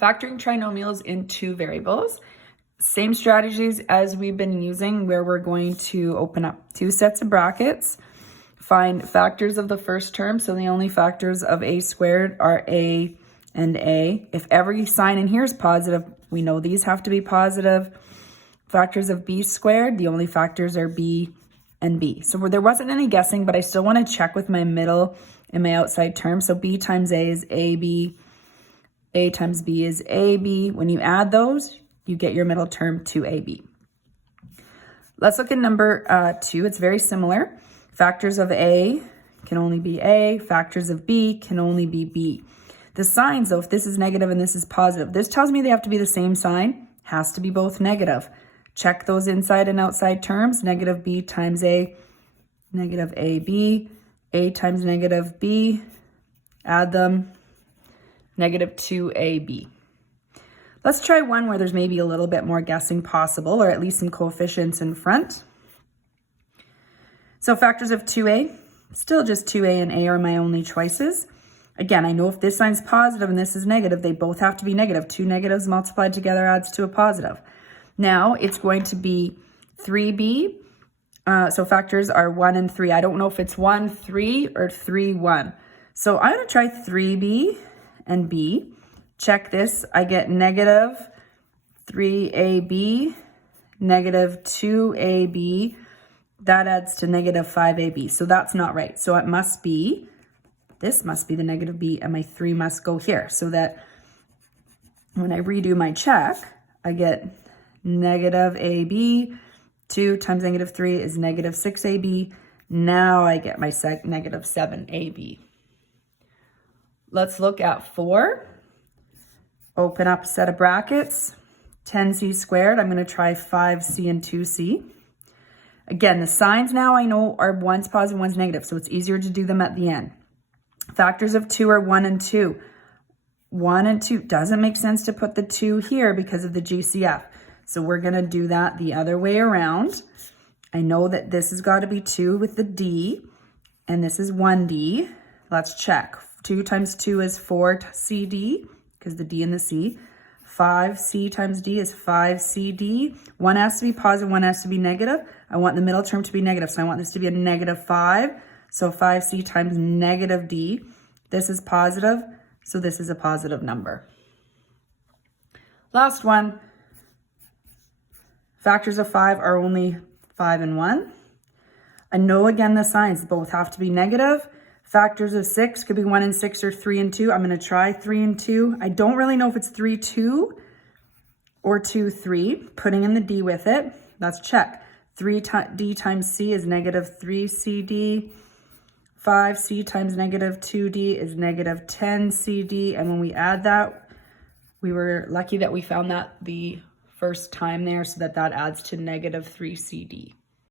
Factoring trinomials in two variables. Same strategies as we've been using, where we're going to open up two sets of brackets, find factors of the first term. So the only factors of a squared are a and a. If every sign in here is positive, we know these have to be positive. Factors of b squared, the only factors are b and b. So there wasn't any guessing, but I still want to check with my middle and my outside term. So b times a is ab, a times b is ab. When you add those, you get your middle term 2ab. Let's look at number 2. It's very similar. Factors of a can only be a. Factors of b can only be b. The signs, though, if this is negative and this is positive, this tells me they have to be the same sign. Has to be both negative. Check those inside and outside terms. Negative b times a, negative ab. A times negative b. Add them. Negative 2ab. Let's try one where there's maybe a little bit more guessing possible, or at least some coefficients in front. So factors of 2a, still just 2a and a are my only choices. Again, I know if this sign's positive and this is negative, they both have to be negative. Two negatives multiplied together adds to a positive. Now it's going to be 3b. So factors are 1 and 3. I don't know if it's 1, 3 or 3, 1. So I'm going to try 3b and b. Check this. I get negative 3ab, negative 2ab. That adds to negative 5ab. So that's not right. So it must be, this must be the negative b, and my 3 must go here. So that when I redo my check, I get negative ab. 2 times negative 3 is negative 6ab. Now I get my negative 7ab. Let's look at 4. Open up a set of brackets, 10c squared. I'm going to try 5c and 2c. Again, the signs now I know are one's positive, one's negative, so it's easier to do them at the end. Factors of 2 are 1 and 2. 1 and 2 doesn't make sense to put the 2 here because of the GCF. So we're going to do that the other way around. I know that this has got to be 2 with the d, and this is 1d. Let's check. 2 times 2 is 4cd. Because the d and the c. 5c times d is 5cd. One has to be positive, one has to be negative. I want the middle term to be negative, so I want this to be a negative 5. So 5c times negative d. This is positive, so this is a positive number. Last one. Factors of 5 are only 5 and 1. I know, again, the signs both have to be negative. Factors of 6 could be 1 and 6 or 3 and 2. I'm going to try 3 and 2. I don't really know if it's 3, 2 or 2, 3. Putting in the d with it. Let's check. 3d times c is negative 3cd. 5c times negative 2d is negative 10cd. And when we add that, we were lucky that we found that the first time there, so that adds to negative 3cd.